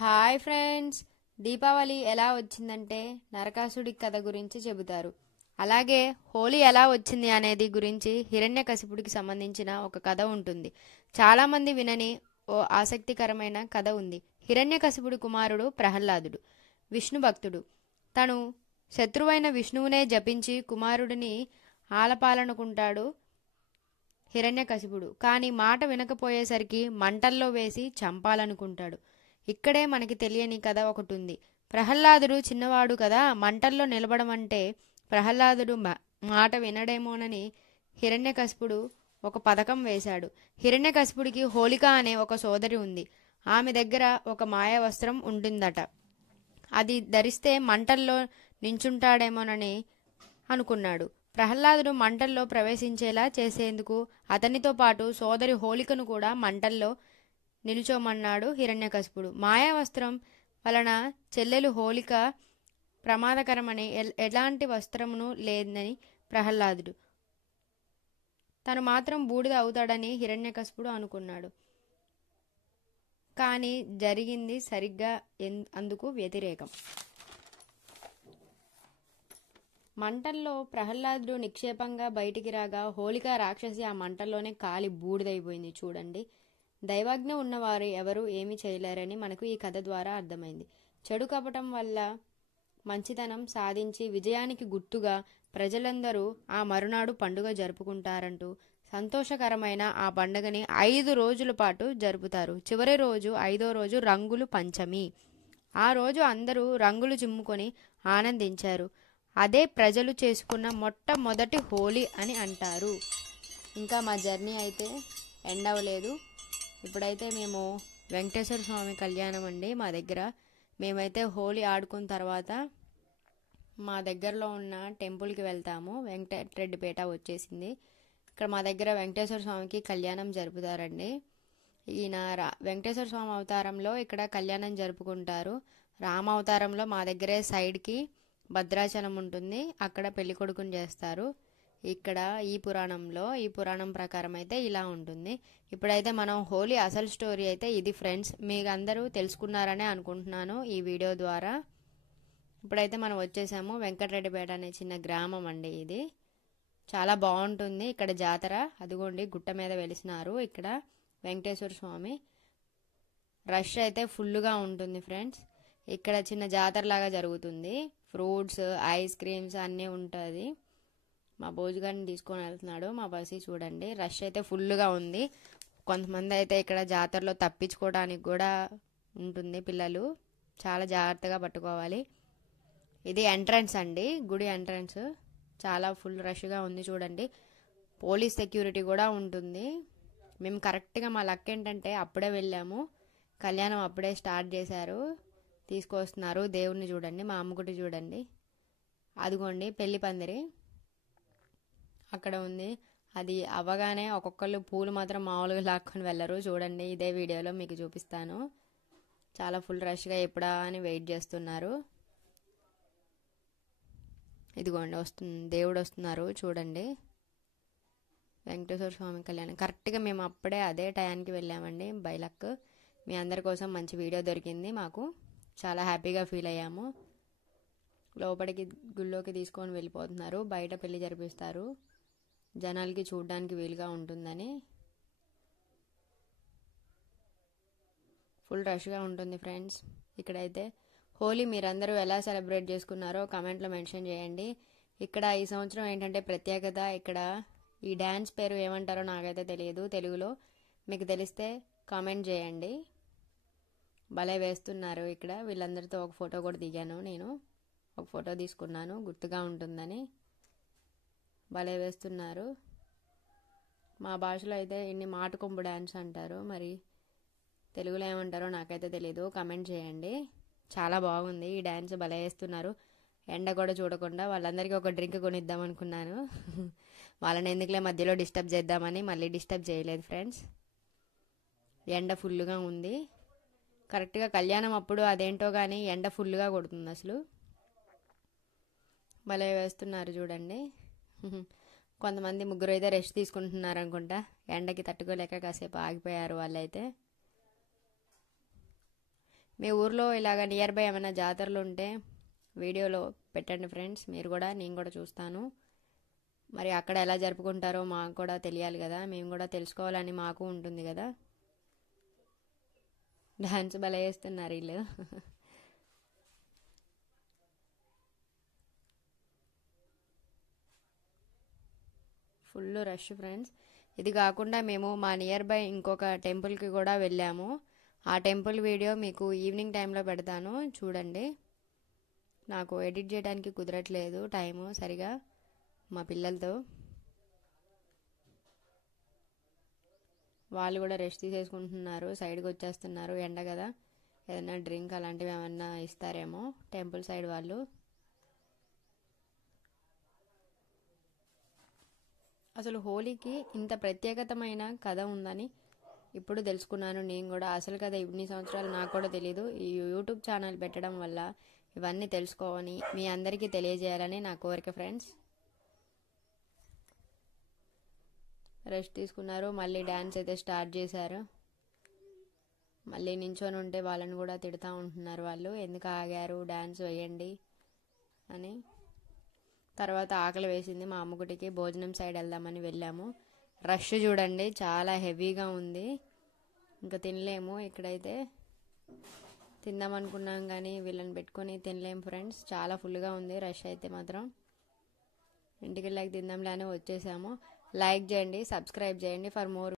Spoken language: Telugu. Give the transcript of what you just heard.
హాయ్ ఫ్రెండ్స్, దీపావళి ఎలా వచ్చిందంటే నరకాసుడి కథ గురించి చెబుతారు. అలాగే హోలీ ఎలా వచ్చింది అనేది గురించి హిరణ్యకశిపుడికి సంబంధించిన ఒక కథ ఉంటుంది. చాలామంది వినని ఓ ఆసక్తికరమైన కథ ఉంది. హిరణ్యకశిపుడి కుమారుడు ప్రహ్లాదుడు విష్ణు భక్తుడు. తను శత్రువైన విష్ణువునే జపించి కుమారుడిని ఆలపాలనుకుంటాడు హిరణ్యకశిపుడు. కానీ మాట వినకపోయేసరికి మంటల్లో వేసి చంపాలనుకుంటాడు. ఇక్కడే మనకి తెలియని కథ ఒకటి ఉంది. ప్రహ్లాదుడు చిన్నవాడు కదా, మంటల్లో నిలబడమంటే ప్రహ్లాదుడు మాట వినడేమోనని హిరణ్యకశిపుడు ఒక పథకం వేశాడు. హిరణ్యకశిపుడికి హోలిక అనే ఒక సోదరి ఉంది. ఆమె దగ్గర ఒక మాయా వస్త్రం ఉంటుందట. అది ధరిస్తే మంటల్లో నించుంటాడేమోనని అనుకున్నాడు. ప్రహ్లాదుడు మంటల్లో ప్రవేశించేలా చేసేందుకు అతనితో పాటు సోదరి హోలికను కూడా మంటల్లో నిలుచోమన్నాడు హిరణ్యకశిపుడు. మాయావస్త్రం వలన చెల్లెలు హోలిక ప్రమాదకరమని, ఎలాంటి వస్త్రమును లేదని ప్రహ్లాదుడు, తను మాత్రం బూడిద అవుతాడని హిరణ్యకశిపుడు అనుకున్నాడు. కానీ జరిగింది సరిగ్గా అందుకు వ్యతిరేకం. మంటల్లో ప్రహ్లాదుడు నిక్షేపంగా బయటికి రాగా హోలిక రాక్షసి ఆ మంటల్లోనే కాలి బూడిదైపోయింది. చూడండి, దైవాజ్ఞ ఉన్నవారు ఎవరు ఏమీ చేయలేరని మనకు ఈ కథ ద్వారా అర్థమైంది. చెడు కపటం వల్ల మంచితనం సాధించి విజయానికి గుర్తుగా ప్రజలందరూ ఆ మరునాడు పండుగ జరుపుకుంటారంటూ సంతోషకరమైన ఆ పండుగని 5 రోజుల పాటు జరుపుతారు. చివరి రోజు 5వ రోజు రంగులు పంచమి. ఆ రోజు అందరూ రంగులు చిమ్ముకొని ఆనందించారు. అదే ప్రజలు చేసుకున్న మొట్టమొదటి హోలీ అని అంటారు. ఇంకా మా జర్నీ అయితే ఎండ్ అవ్వలేదు. ఇప్పుడైతే మేము వెంకటేశ్వర స్వామి కళ్యాణం అండి మా దగ్గర. మేమైతే హోలీ ఆడుకున్న తర్వాత మా దగ్గరలో ఉన్న టెంపుల్కి వెళ్తాము. వెంకటరెడ్డిపేట వచ్చేసింది. ఇక్కడ మా దగ్గర వెంకటేశ్వర స్వామికి కళ్యాణం జరుపుతారండి. ఈయన వెంకటేశ్వర స్వామి అవతారంలో ఇక్కడ కళ్యాణం జరుపుకుంటారు. రామ అవతారంలో మా దగ్గరే సైడ్కి భద్రాచలం ఉంటుంది, అక్కడ పెళ్లి కొడుకుని చేస్తారు. ఇక్కడ ఈ పురాణం ప్రకారం అయితే ఇలా ఉంటుంది. ఇప్పుడైతే మనం హోలీ అసలు స్టోరీ అయితే ఇది ఫ్రెండ్స్. మీకు అందరూ తెలుసుకున్నారనే అనుకుంటున్నాను ఈ వీడియో ద్వారా. ఇప్పుడైతే మనం వచ్చేసాము. వెంకటరెడ్డిపేట అనే చిన్న గ్రామం అండి ఇది. చాలా బాగుంటుంది ఇక్కడ జాతర. అదిగోండి గుట్ట మీద వెలిసినారు ఇక్కడ వెంకటేశ్వర స్వామి. రష్ అయితే ఫుల్గా ఉంటుంది ఫ్రెండ్స్. ఇక్కడ చిన్న జాతర లాగా జరుగుతుంది. ఫ్రూట్స్, ఐస్ క్రీమ్స్ అన్నీ ఉంటుంది. మా భోజగాన్ని తీసుకొని వెళ్తున్నాడు మా బస్సు. చూడండి, రష్ అయితే ఫుల్గా ఉంది. కొంతమంది అయితే ఇక్కడ జాతరలో తప్పించుకోవడానికి కూడా ఉంటుంది. పిల్లలు చాలా జాగ్రత్తగా పట్టుకోవాలి. ఇది ఎంట్రన్స్ అండి, గుడి ఎంట్రన్స్. చాలా ఫుల్ రష్గా ఉంది చూడండి. పోలీస్ సెక్యూరిటీ కూడా ఉంటుంది. మేము కరెక్ట్గా మా లక్ ఏంటంటే అప్పుడే వెళ్ళాము. కళ్యాణం అప్పుడే స్టార్ట్ చేశారు, తీసుకొస్తున్నారు దేవుణ్ణి. చూడండి, మా అమ్మగుడి చూడండి. అదిగోండి పెళ్లి పందిరి అక్కడ ఉంది. అది అవ్వగానే ఒక్కొక్కళ్ళు పూలు మాత్రం మామూలుగా లాక్కొని వెళ్ళరు. చూడండి, ఇదే వీడియోలో మీకు చూపిస్తాను. చాలా ఫుల్ రష్గా ఎప్పుడా అని వెయిట్ చేస్తున్నారు. ఇదిగోండి దేవుడు వస్తున్నారు చూడండి. వెంకటేశ్వర స్వామి కళ్యాణం కరెక్ట్గా మేము అప్పుడే అదే టయానికి వెళ్ళామండి. బై లక్ మీ అందరి కోసం మంచి వీడియో దొరికింది మాకు. చాలా హ్యాపీగా ఫీల్ అయ్యాము. లోపలికి గుళ్ళోకి తీసుకొని వెళ్ళిపోతున్నారు. బయట పెళ్లి జరిపిస్తారు, జనాలకి చూడడానికి వీలుగా ఉంటుందని. ఫుల్ రష్గా ఉంటుంది ఫ్రెండ్స్. ఇక్కడైతే హోలీ మీరందరూ ఎలా సెలబ్రేట్ చేసుకున్నారో కామెంట్లో మెన్షన్ చేయండి. ఇక్కడ ఈ సంవత్సరం ఏంటంటే ప్రత్యేకత, ఇక్కడ ఈ డ్యాన్స్ పేరు ఏమంటారో నాకైతే తెలియదు తెలుగులో. మీకు తెలిస్తే కామెంట్ చేయండి. భలే వేస్తున్నారు ఇక్కడ. వీళ్ళందరితో ఒక ఫోటో కూడా దిగాను నేను. ఒక ఫోటో తీసుకున్నాను గుర్తుగా ఉంటుందని. భలే వేస్తున్నారు. మా భాషలో అయితే ఇన్ని మాటుకొంపు డ్యాన్స్ అంటారు, మరి తెలుగులో ఏమంటారో నాకైతే తెలియదు. కామెంట్ చేయండి. చాలా బాగుంది ఈ డ్యాన్స్, భలే వేస్తున్నారు. ఎండ కూడా చూడకుండా వాళ్ళందరికీ ఒక డ్రింక్ కొనిద్దాం అనుకున్నాను. వాళ్ళని ఎందుకులే మధ్యలో డిస్టర్బ్ చేద్దామని మళ్ళీ డిస్టర్బ్ చేయలేదు ఫ్రెండ్స్. ఎండ ఫుల్గా ఉంది. కరెక్ట్గా కళ్యాణం అప్పుడు అదేంటో కానీ ఎండ ఫుల్గా కొడుతుంది అసలు. భలే వేస్తున్నారు చూడండి. కొంతమంది ముగ్గురు అయితే రెస్ట్ తీసుకుంటున్నారు అనుకుంటా, ఎండకి తట్టుకోలేక కాసేపు ఆగిపోయారు వాళ్ళైతే. మీ ఊర్లో ఇలాగ నియర్ బై ఏమైనా జాతరలు ఉంటే వీడియోలో పెట్టండి ఫ్రెండ్స్, మీరు కూడా, నేను కూడా చూస్తాను. మరి అక్కడ ఎలా జరుపుకుంటారో మాకు కూడా తెలియాలి కదా, మేము కూడా తెలుసుకోవాలని మాకు ఉంటుంది కదా. డాన్స్ భలే వేస్తున్నారు వీళ్ళు. Full rush friends. ఇది కాకుండా మేము మా నియర్ బై ఇంకొక టెంపుల్కి కూడా వెళ్ళాము. ఆ టెంపుల్ వీడియో మీకు ఈవినింగ్ టైంలో పెడతాను, చూడండి. నాకు ఎడిట్ చేయడానికి కుదరట్లేదు టైము సరిగా మా పిల్లలతో. వాళ్ళు కూడా రెస్ట్ తీసేసుకుంటున్నారు, సైడ్కి వచ్చేస్తున్నారు, ఎండ కదా. ఏదైనా డ్రింక్ అలాంటివి ఏమన్నా ఇస్తారేమో టెంపుల్ సైడ్ వాళ్ళు. అసలు హోలీకి ఇంత ప్రత్యేకతమైన కథ ఉందని ఇప్పుడు తెలుసుకున్నాను నేను కూడా. అసలు కథ ఇన్ని సంవత్సరాలు నాకు కూడా తెలీదు. ఈ యూట్యూబ్ ఛానల్ పెట్టడం వల్ల ఇవన్నీ తెలుసుకోవని మీ అందరికీ తెలియజేయాలని నా కోరిక ఫ్రెండ్స్. రెస్ట్ తీసుకున్నారు, మళ్ళీ డ్యాన్స్ అయితే స్టార్ట్ చేశారు. మళ్ళీ నించొని ఉంటే వాళ్ళని కూడా తిడుతూ ఉంటున్నారు వాళ్ళు, ఎందుకు ఆగారు, డ్యాన్స్ వేయండి అని. తర్వాత ఆకలి వేసింది మా అమ్మగుడికి, భోజనం సైడ్ వెళ్దామని వెళ్ళాము. రష్ చూడండి, చాలా హెవీగా ఉంది, ఇంకా తినలేము. ఇక్కడైతే తిందాం అనుకున్నాం కానీ వీళ్ళని పెట్టుకొని తినలేము ఫ్రెండ్స్, చాలా ఫుల్గా ఉంది రష్ అయితే మాత్రం. ఇంటికి వెళ్ళాక తిందాంలే అని వచ్చేసాము. లైక్ చేయండి, సబ్స్క్రైబ్ చేయండి ఫర్ మోర్